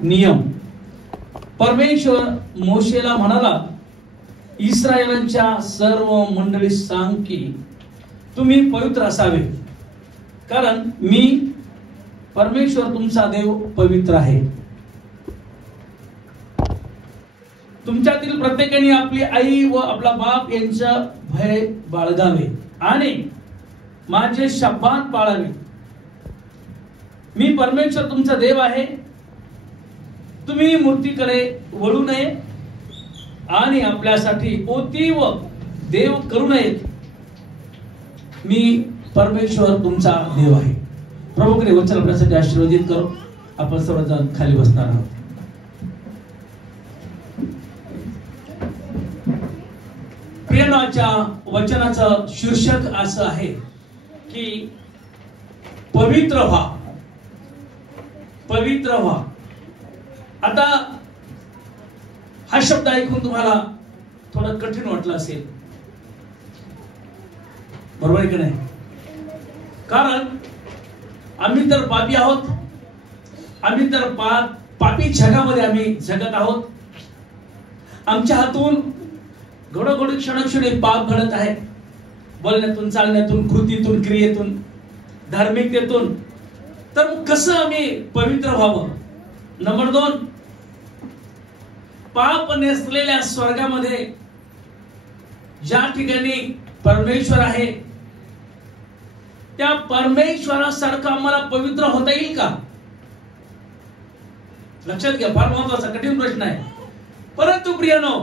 नियम. परमेश्वर मोशेला म्हणाला, इस्रायलांच्या सर्व मंडळी सांग की तुम्ही पवित्र असावे, कारण मी परमेश्वर तुमचा देव पवित्र आहे. तुमच्यातील प्रत्येकाने आपली आई व आपला बाप यांचा भय बाळगावे आणि माझे शब्दात पाळावे. मी परमेश्वर तुमचा देव आहे. तुम्ही मूर्तीकडे वळू नये आणि आपल्यासाठी ओती व देव करू नयेत. मी परमेश्वर तुमचा देव आहे. प्रभूकडे वचन आपल्यासाठी आशीर्वादित करो. आपण सर्वजण खाली बसणार आहोत. प्रियनाच्या वचनाचं शीर्षक असं आहे की पवित्र व्हा, पवित्र व्हा. आता हा शब्द ऐकून तुम्हाला थोडं कठीण वाटलं असेल, बरोबर आहे की नाही? कारण आम्ही तर पापी आहोत. आम्ही तर पापी जगामध्ये आम्ही जगत आहोत. आमच्या हातून घडोघडी क्षणक्षणी पाप घडत आहे. बोलण्यातून, चालण्यातून, कृतीतून, क्रियेतून, धार्मिकतेतून. तर कसं आम्ही पवित्र व्हावं? नंबर 2, पाप नसलेल्या स्वर्गामध्ये ज्या ठिकाणी परमेश्वर आहे, त्या परमेश्वरासारखं आम्हाला पवित्र होता येईल का? लक्षात घ्या, फार महत्वाचा कठीण प्रश्न आहे. परंतु प्रियानो,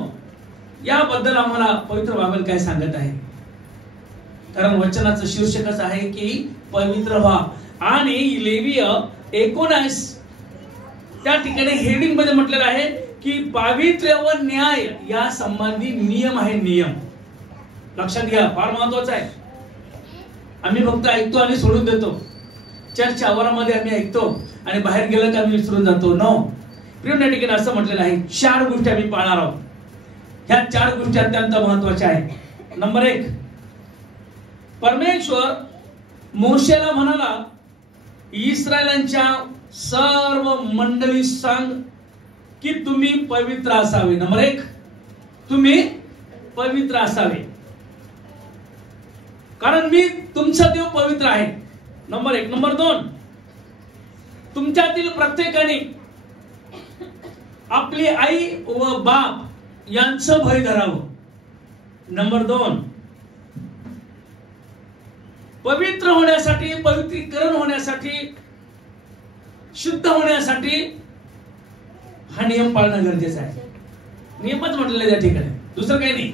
याबद्दल आम्हाला पवित्र व्हावेल काय सांगत आहे? कारण वचनाचं शीर्षकच आहे की पवित्र व्हा. आणि लेवीय 19 त्या ठिकाणी हेडिंग मध्ये म्हटलेलं आहे की पावित्र्य व न्याय या संबंधी नियम आहे. नियम लक्षात घ्या, फार महत्वाचा आहे. आम्ही फक्त ऐकतो आणि सोडून देतो. चर्च आवारामध्ये आम्ही ऐकतो आणि बाहेर गेलं की आम्ही विसरून जातो. नो प्रिय, या ठिकाणी असं म्हटलेलं आहे 4 गोष्टी आम्ही पाळणार आहोत. ह्या 4 गोष्टी अत्यंत महत्वाच्या आहेत. नंबर 1, परमेश्वर मोशेला म्हणाला, इस्रायलांच्या सर्व मंडळी सांग की तुम्ही पवित्र असावे. नंबर 1, तुम्ही पवित्र असावे, कारण मी तुमचा देव पवित्र आहे. नंबर 1. नंबर 2, तुमच्यातील प्रत्येकाने आपली आई व बाप यांचं भय धरावं. नंबर 2, पवित्र होण्यासाठी, पवित्रीकरण होण्यासाठी, शुद्ध होण्यासाठी हा नियम पाळणं गरजेचं आहे. नियमच म्हटलेलं आहे त्या ठिकाणी, दुसरं काही नाही.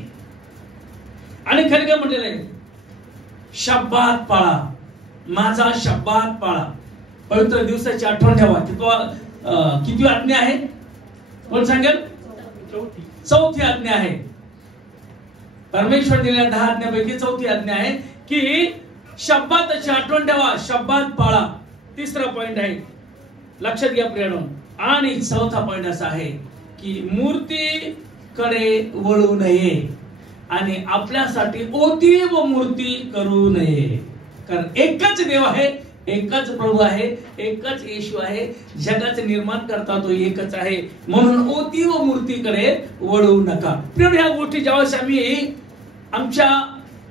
आणि खरं काय म्हटलेलं आहे? शब्दात पाळा, माझा शब्दात पाळा. पवित्र दिवसाची आठवण ठेवा. किती आज्ञा आहे? कोण सांगेल? 4थी आज्ञा आहे. परमेश्वर दिलेल्या 10 आज्ञापैकी 4थी आज्ञा आहे की शब्दाची आठवण ठेवा, शब्दात पाळा. 3रा पॉइंट आहे, लक्षात घ्या प्रियानो. आणि 4था पॉइंट असा आहे की मूर्तीकडे वळू नये आणि आपल्यासाठी ओती व मूर्ती करू नये. कारण एकच देव आहे, एकच प्रभू आहे, एकच येशू आहे. जगाचे निर्माण करता तो एकच आहे. म्हणून ओती व मूर्तीकडे वळू नका. प्रिय, ह्या गोष्टी ज्यावेळेस आम्ही आमच्या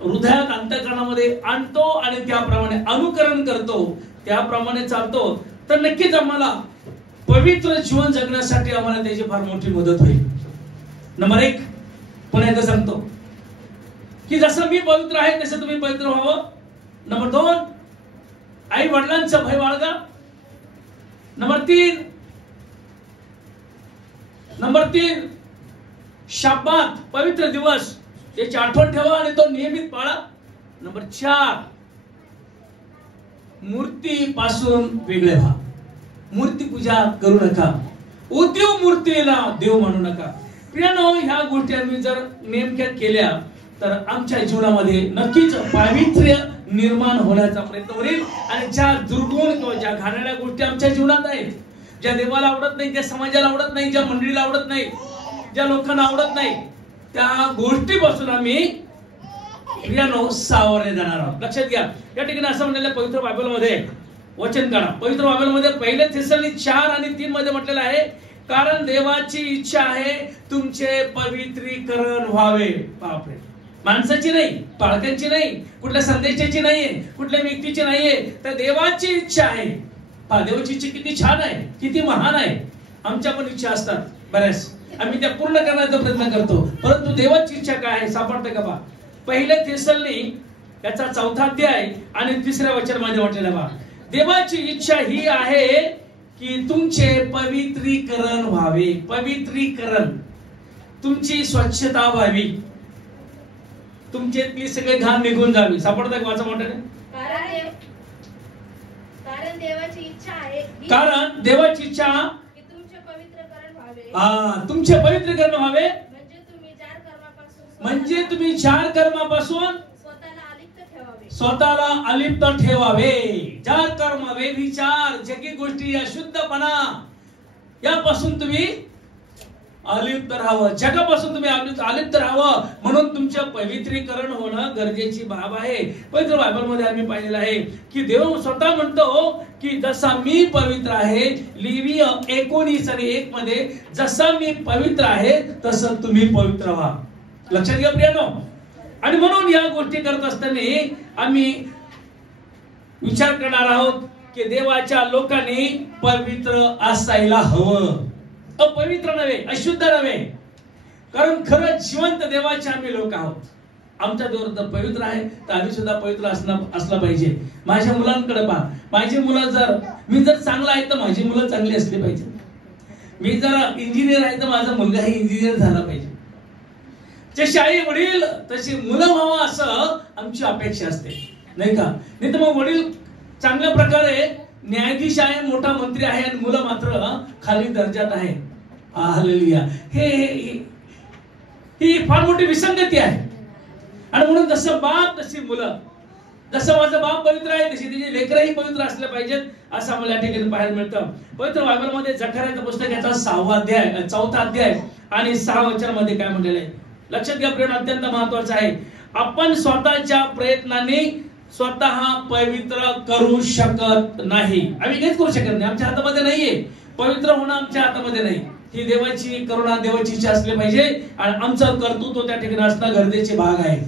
हृदयात, अंतःकरणामध्ये आणतो आणि त्याप्रमाणे अनुकरण करतो, त्याप्रमाणे चालतो, तर नक्कीच आम्हाला पवित्र जीवन जगण्यासाठी आम्हाला त्याची फार मोठी मदत होईल. नंबर 1, पुन्हा एकदा सांगतो की जसं मी पवित्र आहे तसं तुम्ही पवित्र व्हावं. नंबर 2, आई वडिलांचं भय बाळगा. नंबर 3, शब्दात पवित्र दिवस याची आठवण ठेवा आणि तो नियमित पाळा. नंबर 4, मूर्तीपासून वेगळे व्हा. मूर्ती पूजा करू नका. उद्योग मूर्तीला देव म्हणू नका. प्रियानो, ह्या गोष्टी आम्ही जर नेमक्या केल्या तर आमच्या जीवनामध्ये नक्कीच पावित्र्य निर्माण होण्याचा प्रयत्न होईल. आणि ज्या दुर्गुण किंवा ज्या घाणेरड्या गोष्टी आमच्या जीवनात आहेत, ज्या देवाला आवडत नाही, ज्या समाजाला आवडत नाही, ज्या मंडळीला आवडत नाही, ज्या लोकांना आवडत नाही, त्या गोष्टीपासून आम्ही प्रियानो सावरले जाणार आहोत. लक्षात घ्या, या ठिकाणी असं म्हणलेलं पवित्र बायबलमध्ये वचन काढा. पवित्र बायबलमध्ये पहिले थेसलोनिक 4 आणि 3 मध्ये म्हटलेलं आहे, कारण देवाची इच्छा आहे तुमचे पवित्रीकरण व्हावे. बापरे, माणसाची नाही, पाळक्यांची नाही, कुठल्या संदेशाची नाहीये, कुठल्या व्यक्तीची नाहीये, तर देवाची इच्छा आहे. देवाची इच्छा किती छान आहे, किती महान आहे. आमच्या पण इच्छा असतात बऱ्याच, आम्ही त्या पूर्ण करण्याचा प्रयत्न करतो, परंतु देवाची इच्छा काय आहे सापडते का? पहिले थेसलोनिक याचा 4था अध्याय आणि 3ऱ्या वचनामध्ये म्हटलेलं बा, देवाची इच्छा ही आहे की तुमचे पवित्रीकरण व्हावे. पवित्रीकरण, तुमची स्वच्छता व्हावी, तुमच्यातली सगळे घाण निघून जावी. सापडतं का? वाचा मोठ्याने. कारण देवाची इच्छा आहे, कारण देवाची इच्छा की तुमचे पवित्रीकरण व्हावे. तुमचे पवित्रीकरण व्हावे म्हणजे तुम्ही 4 कर्मापासून स्वतःला अलिप्त ठेवावे. 4 कर्म, व्यभिचार, जगी गोष्टी, अशुद्धपणा यापासून तुम्ही अलिप्त राहावं, जगापासून तुम्ही अलिप्त राहावं. म्हणून तुमचं पवित्रीकरण होणं गरजेची बाब आहे. पवित्र बायबलमध्ये आम्ही पाहिलेलं आहे की देव स्वतः म्हणतो की जसा मी पवित्र आहे, लेवी 19 आणि 1 मध्ये, जसा मी पवित्र आहे तसं तुम्ही पवित्र व्हा. लक्षात घ्या प्रियानो. आणि म्हणून या गोष्टी करत असताना आम्ही विचार करणार आहोत की देवाच्या लोकांनी पवित्र असायला हवं, अपवित्र नव्हे, अशुद्ध नव्हे. कारण खरं जिवंत देवाचे आम्ही लोक आहोत. आमचा देव जर पवित्र आहे तर आम्ही सुद्धा पवित्र असला पाहिजे. माझ्या मुलांकडे पहा, माझी मुलं मी जर चांगला आहे तर माझी मुलं चांगली असली पाहिजे. मी जर इंजिनियर आहे तर माझा मुलगाही इंजिनियर झाला पाहिजे. जशी आई वडील तशी मुलं व्हावं असं आमची अपेक्षा असते, नाही का? नाही तर मग वडील चांगल्या प्रकारे न्यायाधीश आहे, मोठा मंत्री आहे, आणि मुलं मात्र खाली दर्जात आहे. हालेलुया. ही फार मोठी विसंगती आहे. आणि म्हणून जसं बाप तशी मुलं, जसं माझा बाप पवित्र आहे तशी त्याची लेकरही पवित्र असले पाहिजेत, असं आम्हाला या ठिकाणी पाहायला मिळतं. पवित्र बायबलमध्ये जकर्याचं पुस्तक याचा 4था अध्याय आणि 6 वचनामध्ये काय म्हटलेलं आहे लक्षात घ्या प्रिय. अत्यंत महत्वाचं आहे. आपण स्वतःच्या प्रयत्नाने स्वतः पवित्र करू शकत नाही. आम्ही काहीच करू शकत नाही, आमच्या हातामध्ये नाहीये. पवित्र होणं आमच्या हातामध्ये नाही. ही देवाची करुणा, देवाची इच्छा असली पाहिजे, आणि आमचं कर्तृत्व त्या ठिकाणी असणं गरजेचे भाग आहे.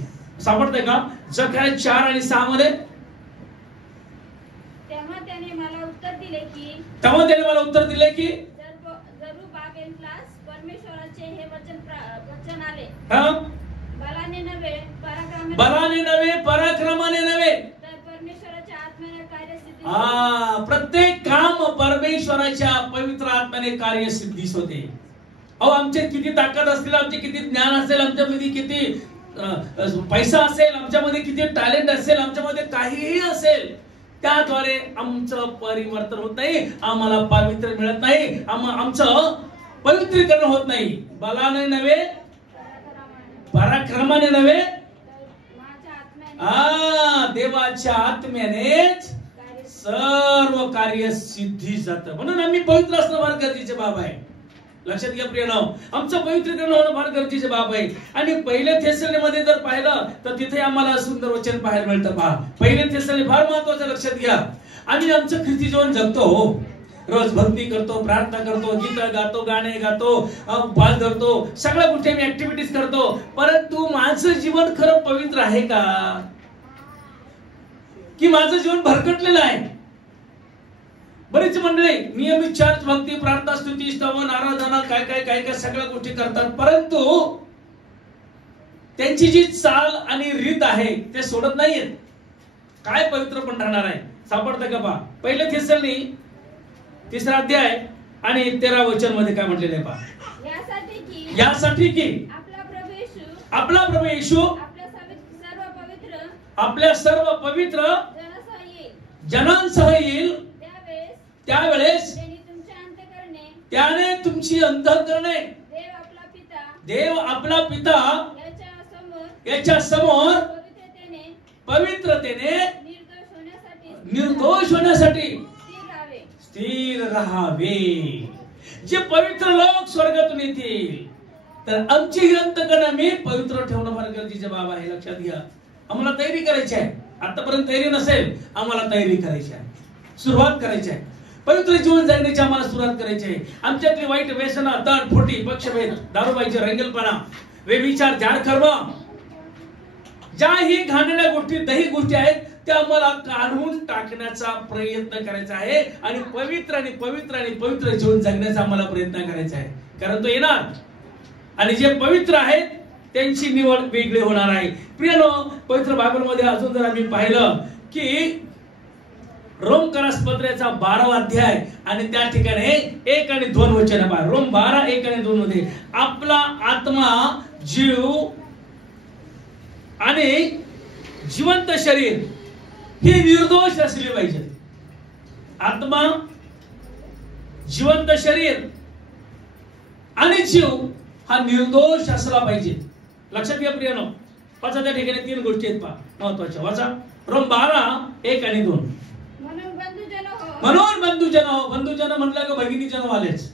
सापडतंय का? जकर्या 4 आणि 6 मध्ये. तेव्हा त्याने मला उत्तर दिले की परमेश्वराचे हे वचन आले, बलाने नव्हे, पराक्रमाने नव्हे, तर परमेश्वराच्या आत्म्याने कार्यसिद्धी. प्रत्येक काम परमेश्वराच्या पवित्र आत्म्याने कार्यसिद्धीस होते. अहो, आमच्यात किती ताकद असतील, आमचे किती ज्ञान असेल, आमच्यामध्ये किती पैसा असेल, आमच्यामध्ये किती टॅलेंट असेल, आमच्यामध्ये काहीही असेल, त्याद्वारे आमचं परिवर्तन होत नाही, आम्हाला पवित्र मिळत नाही, आमचं पवित्रीकरण होत नाही. बलाने नव्हे, पराक्रमाने नव्हे, देवाच्या आत्म्यानेच सर्व कार्य सिद्धी जातं. म्हणून आम्ही पवित्र असणं फार गरजेचे बाब आहे. लक्षात घ्या प्रियनो, आमचं पवित्रीकरण होणं फार गरजेचे बाब आहे. आणि पहिले थेसलोनिकमध्ये जर पाहिलं तर तिथे आम्हाला सुंदर वचन पाहायला मिळतं. पहा, पहिले थेसलोनिक फार महत्वाचं. लक्षात घ्या, आम्ही आमचं ख्रिस्ती जीवन जगतो, रोज भक्ती करतो, प्रार्थना करतो, गीत गातो, गाणे गातो, उपवास धरतो, सगळ्या गोष्टी आम्ही ऍक्टिव्हिटीज करतो, परंतु माझं जीवन खरं पवित्र आहे का? की माझं जीवन भरकटलेलं आहे? बरीच मंडळी नियमित चर्च, भक्ती, प्रार्थना, स्तुती, स्तवन, आराधना, काय काय काय काय सगळ्या गोष्टी करतात, परंतु त्यांची जी चाल आणि रीत आहे ते सोडत नाहीयेत. काय पवित्र पण राहणार आहे? सापडतं का? पहा, पहिले थेसलोनिक 3रा अध्याय आणि 13 वचन मध्ये काय म्हटलेलं आहे? पहा, यासाठी की आपला प्रभू येशू आपल्या सर्व पवित्र जनांसह येईल, त्यावेळेस त्याने तुमची अंतःकरणे देव आपला पिता याच्या समोर पवित्रतेने निर्दोष होण्यासाठी स्थिर राहावे. जे पवित्र लोक स्वर्गातून येतील, तर आमची ही अंतःकरण मी पवित्र ठेवणं फार गरजेचे बाब आहे. लक्षात घ्या, आम्हाला तयारी करायची आहे. आतापर्यंत तयारी नसेल, आम्हाला तयारी करायची आहे. सुरुवात करायची आहे. पवित्र जीवन जगण्याची आम्हाला सुरुवात करायची आहे. आमच्यातली वाईट व्यसनं, तड फुटी, पक्षभेद, दारूबाईचे रंगेलपणा, व्यभिचार, जाडखर्म, ज्याही घाणेरड्या गोष्टी, दही गोष्टी आहेत त्या आम्हाला काढून टाकण्याचा प्रयत्न करायचा आहे आणि पवित्र आणि पवित्र आणि पवित्र जीवन जगण्याचा आम्हाला प्रयत्न करायचा आहे. कारण तो येणार आणि जे पवित्र आहेत त्यांची निवड वेगळी होणार आहे. प्रियनो, पवित्र बायबलमध्ये अजून जर आम्ही पाहिलं की रोमकरास पत्राचा 12वा अध्याय आणि त्या ठिकाणी 1 आणि 2 वचन पहा. रोम 12, 1 आणि 2 मध्ये आपला आत्मा, जीव आणि जिवंत शरीर ही निर्दोष असली पाहिजे. आत्मा, जिवंत शरीर आणि जीव हा निर्दोष असला पाहिजे. लक्षात घ्या प्रियनो. वाचा त्या ठिकाणी 3 गोष्टी आहेत पहा महत्वाच्या. वाचा रोम 12, 1 आणि 2. म्हणून बंधुजन हो. बंधुजन म्हटलं का भगिनी जन वालेच,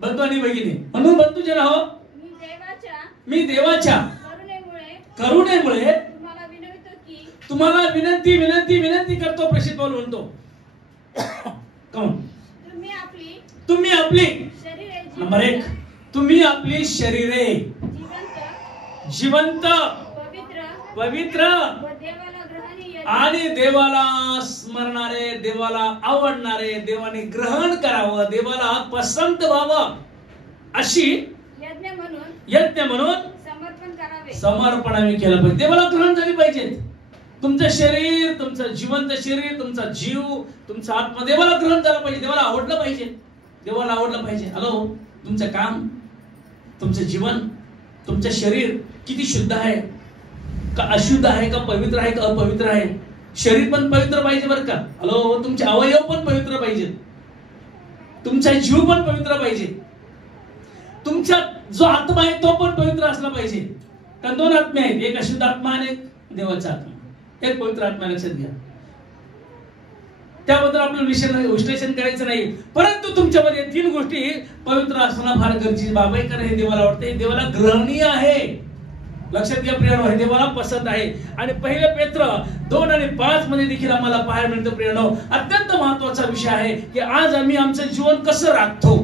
बंधू आणि भगिनी. म्हणून बंधुजन हो, मी देवाच्या करुणेमुळे तुम्हाला विनंती करतो. प्रसिद्ध पाऊल म्हणतो, तुम्ही आपली नंबर 1 तुम्ही आपली शरीरे जिवंत, पवित्र आणि देवाला स्मरणारे, देवाला आवडणारे, देवाने ग्रहण करावं, देवाला पसंत व्हावं अशी यज्ञ म्हणून समर्पण आम्ही केलं पाहिजे. देवाला ग्रहण झाली पाहिजे. तुमचं शरीर, तुमचं जिवंत शरीर, तुमचा जीव, तुमचा आत्मा देवाला ग्रहण झाला पाहिजे. देवाला आवडलं पाहिजे. देवाला आवडलं पाहिजे. हॅलो, तुमचं काम, तुमचं जीवन, तुमचं शरीर किती शुद्ध आहे का अशुद्ध आहे का पवित्र आहे का अपवित्र आहे. शरीर पण पवित्र पाहिजे बरं का. हॅलो, तुमचे अवयव पण पवित्र पाहिजेत. तुमचा जीव पण पवित्र पाहिजे. तुमचा जो आत्मा आहे तो पण पवित्र असला पाहिजे. कारण 2 आत्मे आहेत, एक अशुद्ध आत्मा आणि एक देवाचा आत्मा, एक पवित्र आत्मा. लक्षात घ्या. त्याबद्दल आपल्याला विश्लेषण करायचं नाही, परंतु तुमच्यामध्ये 3 गोष्टी पवित्र असणं फार गरजेची बाब आहे. कारण हे देवाला वाटते, देवाला ग्रहणीय आहे. लक्षात घ्या प्रियानो, हे देवाला पसंत आहे. आणि 1 पेत्र 2 आणि 5 मध्ये देखील आम्हाला पाहायला मिळतं प्रियानो, अत्यंत महत्वाचा विषय आहे की आज आम्ही आमचं जीवन कसं राखतो,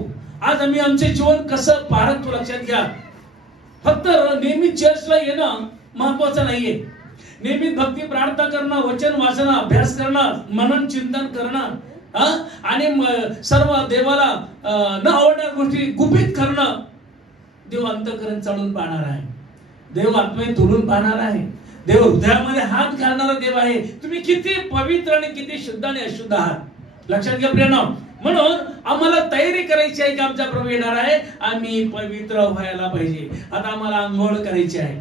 आज आम्ही आमचे जीवन कसं पाळतो. लक्षात घ्या, फक्त नेहमी चर्चला येणं महत्वाचं नाहीये. नेहमी भक्ती प्रार्थना करणं, वचन वाचणं, अभ्यास करणं, मनन चिंतन करणं आणि सर्व देवाला न आवडणाऱ्या गोष्टी गुपित करणं देव अंतःकरण चालून पाहणार आहे. देव आत्म्यात तुलून पाहणार आहे. देव हृदयामध्ये हात घालणारा देव आहे. तुम्ही किती पवित्र आणि किती शुद्ध आणि अशुद्ध आहात. लक्षात घ्या प्रियनो. म्हणून आम्हाला तयारी करायची आहे की आमचा प्रभू येणार आहे, आम्ही पवित्र व्हायला पाहिजे. आता आम्हाला आंघोळ करायची आहे,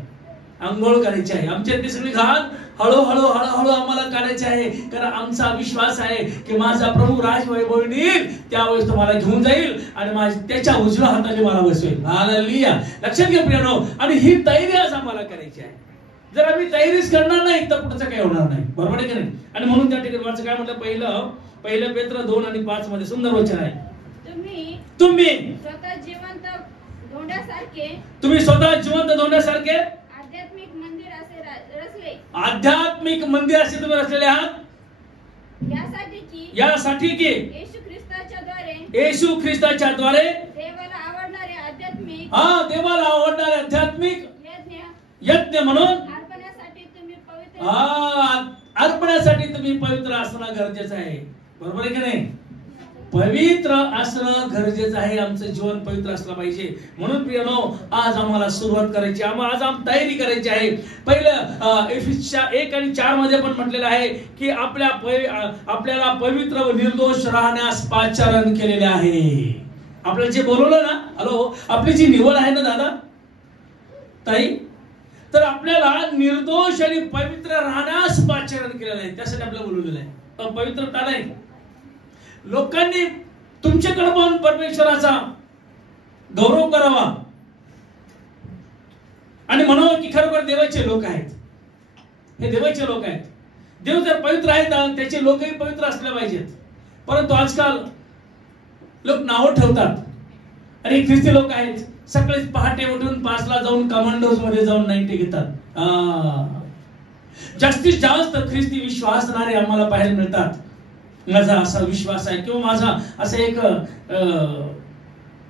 आंघोळ करायची आहे. आमच्यातली सगळी घाण हळूहळू आम्हाला काढायची आहे. कारण आमचा विश्वास आहे की माझा प्रभू राजवैभव येईल, त्यावेळेस तो मला घेऊन जाईल आणि त्याच्या उजव्या हाताने मला बसवेल. हालेलुया. लक्षात घ्या प्रियनो. आणि ही तयारी आज आम्हाला करायची आहे. जर आम्ही तयारीच करणार नाही तर पुढचं काही होणार नाही. बरोबर आहे की नाही. आणि म्हणून त्या ठिकाणी वाचं काय म्हटलं, पहिलं पेत्र 2 आणि 5 मध्ये सुंदर वचन आहे, तुम्ही स्वतः जिवंत धोंड्यासारखे आध्यात्मिक मंदिर असे तुम्ही रचलेले आहात, यासाठी की येशू ख्रिस्ताच्या द्वारे देवाला आवडणारे आध्यात्मिक यज्ञ म्हणून अर्पणासाठी तुम्ही पवित्र असणं गरजेचं आहे. बरोबर आहे की नाही. पवित्र असणं गरजेचं आहे. आमचं जीवन पवित्र असलं पाहिजे. म्हणून प्रियनो, आज आम्हाला सुरुवात करायची, आज तयारी करायची आहे. पहिलं एफिसच्या 1 आणि 4 मध्ये पण म्हटलेलं आहे की आपल्याला पवित्र व निर्दोष राहण्यास पाचारण केलेले आहे. आपल्याला जे बोलवलं ना, हॅलो, आपली जी निवड आहे ना दादा ताई, तर आपल्याला निर्दोष आणि पवित्र राहण्यास पाचारण केलेलं आहे. त्यासाठी आपल्याला बोलवलेलं आहे. पवित्रता नाही. लोकांनी तुमच्याकडे पाहून परमेश्वराचा गौरव करावा आणि म्हणावं की खरोखर देवाचे लोक आहेत, हे देवाचे लोक आहेत. देव जर पवित्र आहेत त्याचे लोकही पवित्र असले पाहिजेत. परंतु आजकाल लोक नावं ठेवतात. आणि ख्रिस्ती लोक आहेत, सकाळी पहाटे उठून 5 ला जाऊन कमांडोज मध्ये जाऊन 90 घेतात. जास्तीत जास्त ख्रिस्ती विश्वासणारे आम्हाला पाहायला मिळतात. माझा असा विश्वास आहे किंवा माझा असा एक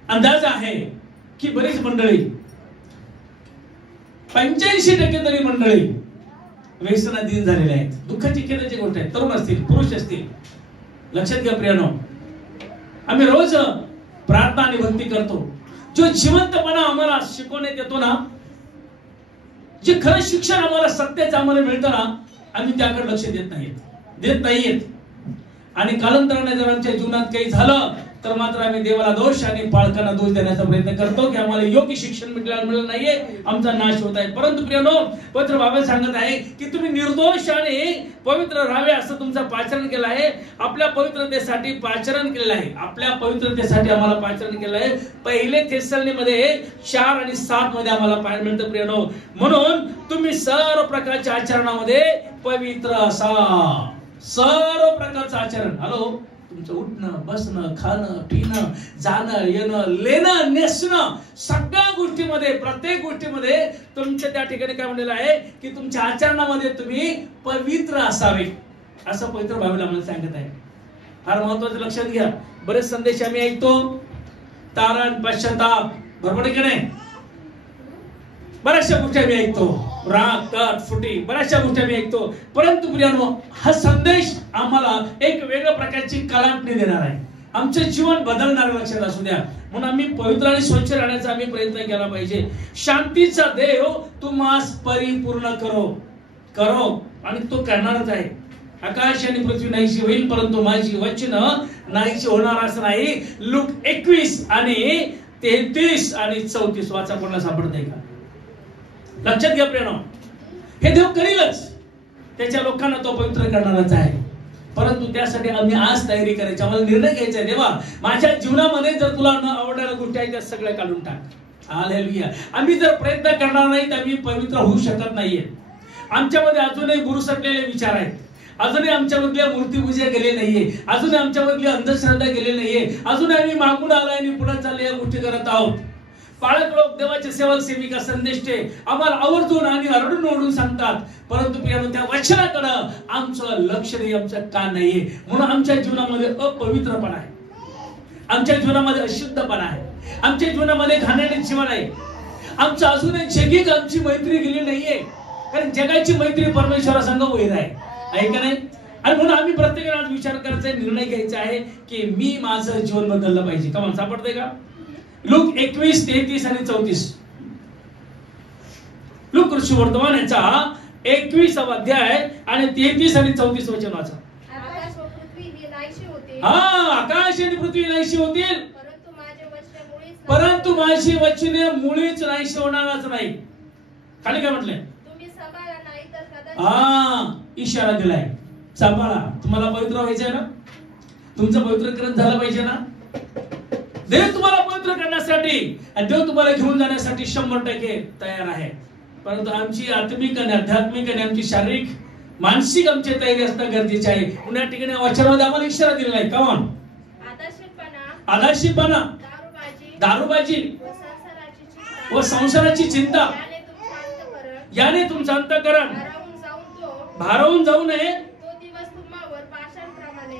अंदाज आहे की बरीच मंडळी 85% तरी मंडळी व्यसनाधीन झालेले आहेत. दुःखाची खेदाची गोष्ट आहे. तरुण असतील, पुरुष असतील. लक्षात घ्या प्रियानो, आम्ही रोज प्रार्थना आणि भक्ती करतो. जो जिवंतपणा आम्हाला शिकवण्यात येतो ना, जे खरं शिक्षण आम्हाला सत्याचं आम्हाला मिळतं ना, आम्ही त्याकडे लक्ष देत नाहीत. आणि कालांतराने जर आमच्या जीवनात काही झालं तर मात्र आम्ही देवाला दोष आणि पालकांना दोष देण्याचा प्रयत्न करतो की आम्हाला योग्य शिक्षण मिळालं नाहीये, आमचा नाश होत आहे. परंतु प्रियानो, पवित्र बाबा सांगत आहे की तुम्ही निर्दोष आणि पवित्र राहावे असं तुमचं पाचरण केलं आहे. आपल्या पवित्रतेसाठी पाचरण केलेलं आहे. आपल्या पवित्रतेसाठी आम्हाला पाचरण केलं आहे. पहिले थेसलोनिकमध्ये 4 आणि 7 मध्ये आम्हाला पाहायला मिळतं प्रियानो. म्हणून तुम्ही सर्व प्रकारच्या आचरणामध्ये पवित्र असा. सर्व प्रकारचं आचरण, हॅलो, तुमचं उठणं, बसणं, खाणं, पिणं, जाणं, येणं, लेणं, नेसणं, सगळ्या गोष्टीमध्ये, प्रत्येक गोष्टीमध्ये तुमच्या त्या ठिकाणी काय म्हणलेलं आहे की तुमच्या आचरणामध्ये तुम्ही पवित्र असावे असं पवित्र बायबल आम्हाला सांगत आहे. फार महत्वाचं लक्षात घ्या. बरेच संदेश आम्ही ऐकतो, तारण, पश्चाताप, बरोबर आहे की नाही? बऱ्याचशा गोष्टी आम्ही ऐकतो, राग, तट, फुटी, बऱ्याचशा गोष्टी आम्ही ऐकतो. परंतु प्रियानो, हा संदेश आम्हाला एक वेगळ्या प्रकारची कलाटणी देणार आहे. आमचे जीवन बदलणार, लक्षात असू द्या. म्हणून आम्ही पवित्र आणि स्वच्छ राहण्याचा आम्ही प्रयत्न केला पाहिजे. शांतीचा देव तुम्हास परिपूर्ण करो आणि तो करणारच आहे. आकाश आणि पृथ्वी नाहीशी होईल परंतु माझी वचन नाहीशी होणार असं नाही. लूक 21 आणि 33 आणि 34 वाचा. कोणाला सापडतंय का? लक्षात घ्या प्रियानो, हे देव करीलच. त्याच्या लोकांना तो पवित्र करणारच आहे. परंतु त्यासाठी आम्ही आज तयारी करायची. आम्हाला निर्णय घ्यायचा आहे, देवा माझ्या जीवनामध्ये जर तुला न आवडणाऱ्या गोष्टी आहेत त्या सगळ्या काढून टाक. हालेलुया. आम्ही जर प्रयत्न करणार नाही तर आम्ही पवित्र होऊ शकत नाहीये. आमच्यामध्ये अजूनही गुरुसटलेले विचार आहेत. अजूनही आमच्यामधल्या मूर्तीपूजा गेले नाहीये. अजूनही आमच्यामधली अंधश्रद्धा गेली नाहीये. अजूनही आम्ही मागून आलोय आणि पुढे चालले या गोष्टी करत आहोत. पाळक लोक, देवाचे सेवक, सेविका, संदेष्टे आम्हाला आवर्जून आणि आरडून ओरडून सांगतात. परंतु प्रियानो, त्या वचनाकडे आमचं लक्ष नाही, आमचं कान नाहीये. म्हणून आमच्या जीवनामध्ये अपवित्रपणा आहे, आमच्या जीवनामध्ये अशुद्धपणा आहे, आमच्या जीवनामध्ये घाणेरडे जीवन आहे. आमचं अजूनही जगिक आमची मैत्री गेली नाहीये. कारण जगाची मैत्री परमेश्वरासंग वैर आहे का नाही? आणि म्हणून आम्ही प्रत्येकाला आज विचार करायचा, निर्णय घ्यायचा आहे की मी माझं जीवन बदललं पाहिजे. का मला सापडतंय का? लूक 21, 33 आणि 34. लूक ऋषिवर्तमान याचा 21वा अध्याय आणि 33 आणि 34 वचन वाचा. आकाश व पृथ्वी नाहीशी होतील. आकाश आणि पृथ्वी नाहीशी होतील, परंतु माझी वचने मुळीच नाहीशी होणारच नाही. खाली काय म्हटलंय? तुम्ही सांभाळा, नाही तर कदाचित. इशारा दिलाय, सांभाळा. तुम्हाला पवित्र व्हायचंय ना, तुमचं पवित्रकरण झालं पाहिजे ना. देव तुम्हाला पवित्र करण्यासाठी आणि देव तुम्हाला घेऊन जाण्यासाठी 100% तयार आहे. परंतु आमची आत्मिक आणि आध्यात्मिक आणि आमची शारीरिक, मानसिक आमची तयारी असणं गरजेचे आहे. पुण्या ठिकाणी वचनामध्ये आम्हाला इशारा दिलेला आहे. काऊन? आदाशीपणा, दारूबाजी व संसाराची चिंता याने तुमचं अंतःकरण भारावून जाऊ नये.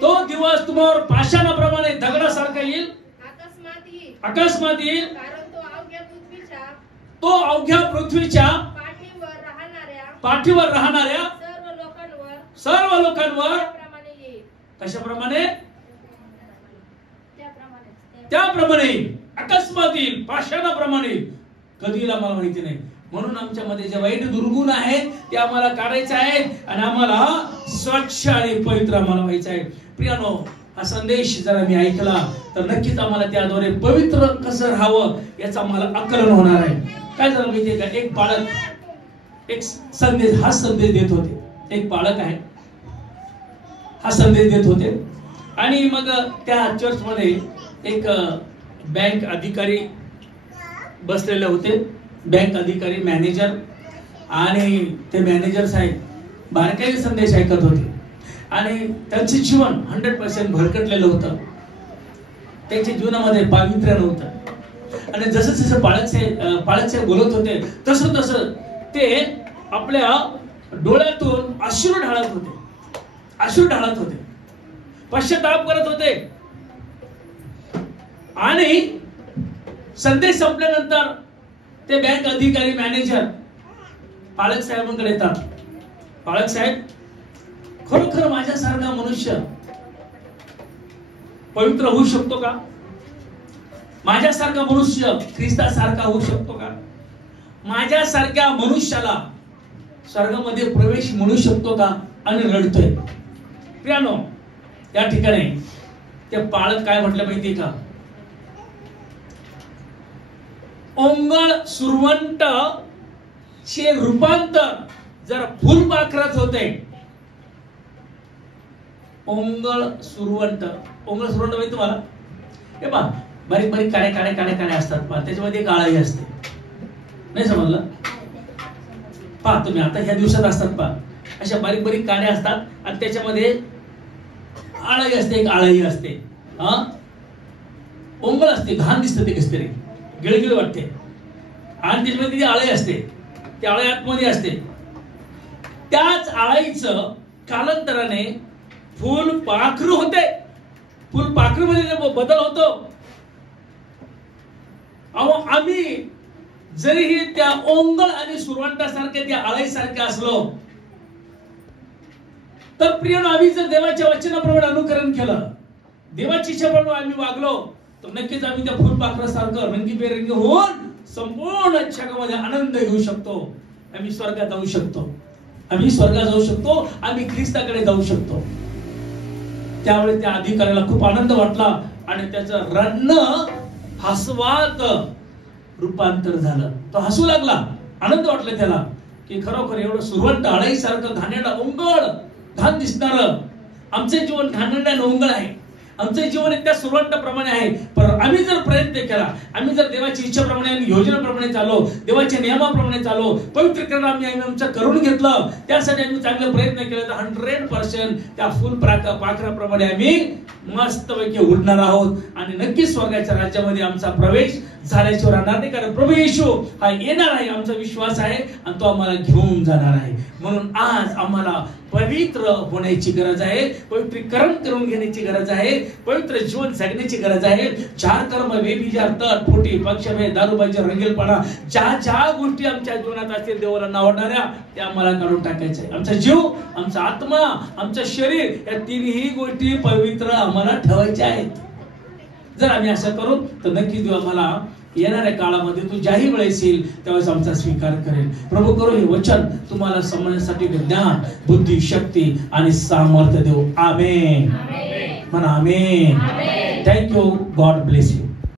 तो दिवस तुम्हावर पाषाणाप्रमाणे दगडासारखा येईल, अकस्मात येईल. तो अवघ्या पृथ्वीच्या पाठीवर राहणाऱ्या सर्व लोकांवर कशाप्रमाणे? त्याप्रमाणे अकस्मात येईल, पाषाणाप्रमाणे. कधी येईल आम्हाला माहिती नाही. म्हणून आमच्यामध्ये जे वाईट दुर्गुण आहेत ते आम्हाला काढायचे आहेत आणि आम्हाला स्वच्छ आणि पवित्र आम्हाला व्हायचं आहे. प्रियानो, हा संदेश जर आम्ही ऐकला तर नक्कीच आम्हाला त्याद्वारे पवित्र कसं राहावं याचं आम्हाला आकलन होणार आहे. काय झालं माहितीये का? एक पालक एक संदेश, हा संदेश देत होते. एक पालक आहे, हा संदेश देत होते. आणि मग त्या चर्च मध्ये एक बँक अधिकारी बसलेले होते. बँक अधिकारी, मॅनेजर. आणि ते मॅनेजर साहेब बारकाईने संदेश ऐकत होते आणि त्यांचे जीवन 100% भरकटलेलं होतं. त्यांच्या जीवनामध्ये पावित्र्य नव्हतं. आणि जसं जसं पाळक साहेब बोलत होते तसं तसं ते आपल्या डोळ्यातून अश्रू ढाळत होते. पश्चाताप करत होते. आणि संदेश संपल्यानंतर ते बँक अधिकारी मॅनेजर पाळक साहेबांकडे येतात. पाळक साहेब, खरोखर माझ्यासारखा मनुष्य पवित्र होऊ शकतो का? माझ्यासारखा मनुष्य ख्रिस्तासारखा होऊ शकतो का? माझ्यासारख्या मनुष्याला स्वर्गामध्ये प्रवेश मिळू शकतो का? आणि रडतोय. प्रियानो, या ठिकाणी ते पाळक काय म्हटलं माहितीये का? ओंगळ सुरवंट चे रूपांतर जर फुलपाखरात होते. ओंगळ सुरवंट माहिती तुम्हाला? हे पहा, बारीक बारीक काड्या असतात पहा, त्याच्यामध्ये एक आळही असते. नाही समजलं? पहा तुम्ही, आता ह्या दिवसात असतात पहा, अशा बारीक बारीक काड्या असतात आणि त्याच्यामध्ये आळही असते, एक आळही असते. ओंगळ असते, घाण दिसते, ते कसतरी गिळगिळ वाटते. आणि त्याच्यामध्ये ती आळही असते, ती आळही आतमध्ये असते. त्याच आळीचं कालांतराने फुलपाखरू होते. फुलपाखरू मध्ये बदल होतो. अहो, आम्ही जरीही त्या ओंगळ आणि सुरवंटासारखे त्या आळीसारखे असलो तर प्रियनो, आम्ही जर देवाच्या वचनाप्रमाणे अनुकरण केलं, देवाची इच्छेप्रमाणे आम्ही वागलो, तर नक्कीच आम्ही त्या फुलपाखरासारखं रंगीबेरंगी होऊन संपूर्ण जगामध्ये आनंद घेऊ शकतो. आम्ही स्वर्गात जाऊ शकतो. आम्ही ख्रिस्ताकडे जाऊ शकतो. त्यावेळी त्या अधिकाऱ्याला खूप आनंद वाटला आणि त्याचं रडणं हसवात रूपांतर झालं. तो हसू लागला. आनंद वाटला त्याला की खरोखर एवढं सुरवंट आळईसारखं घाणेरडं ओंगळ, घाण दिसणारं आमचं जीवन घाणेरडं ओंगळ आहे. आमचं जीवन त्या सुरवंटाप्रमाणे आहे. पण आम्ही जर प्रयत्न केला, आम्ही जर देवाची इच्छेप्रमाणे आणि योजनेप्रमाणे चाललो, देवाच्या नियमाप्रमाणे चाललो, पवित्रीकरण आम्ही आमचं करून घेतलं, त्यासाठी आम्ही चांगले प्रयत्न केले, तर 100% त्या फुलपाखराप्रमाणे आम्ही मस्तपैकी उडणार आहोत आणि नक्कीच स्वर्गाच्या राज्यामध्ये आमचा प्रवेश झाल्याशिवाय राहणार नाही. कारण प्रभू येशू हा येणार आहे, आमचा विश्वास आहे आणि तो आम्हाला घेऊन जाणार आहे. म्हणून आज आम्हाला पवित्र होण्याची गरज आहे, पवित्रीकरण करून घेण्याची गरज आहे, पवित्र जीवन जगण्याची गरज आहे. चार कर्म, व्यभिचार, तट, पोटी, पक्षभेद, दारूबाजी, रंगीलपणा, ज्या गोष्टी आमच्या जीवनात असतील देवाला नावडणाऱ्या, त्या आम्हाला काढून टाकायच्या आहे. आमचा जीव, आमचा आत्मा, आमचं शरीर, या तिन्ही गोष्टी पवित्र आम्हाला ठेवायच्या आहेत. जर आम्ही असं करू तर नक्कीच देव आम्हाला येणाऱ्या काळामध्ये तू ज्याही वेळेस येईल त्यावेळेस आमचा स्वीकार करेल. प्रभू करू हे वचन तुम्हाला समजण्यासाठी ज्ञान, बुद्धी, शक्ती आणि सामर्थ्य देऊ. आमेन. म्हणा आमेन. थँक्यू. God bless you.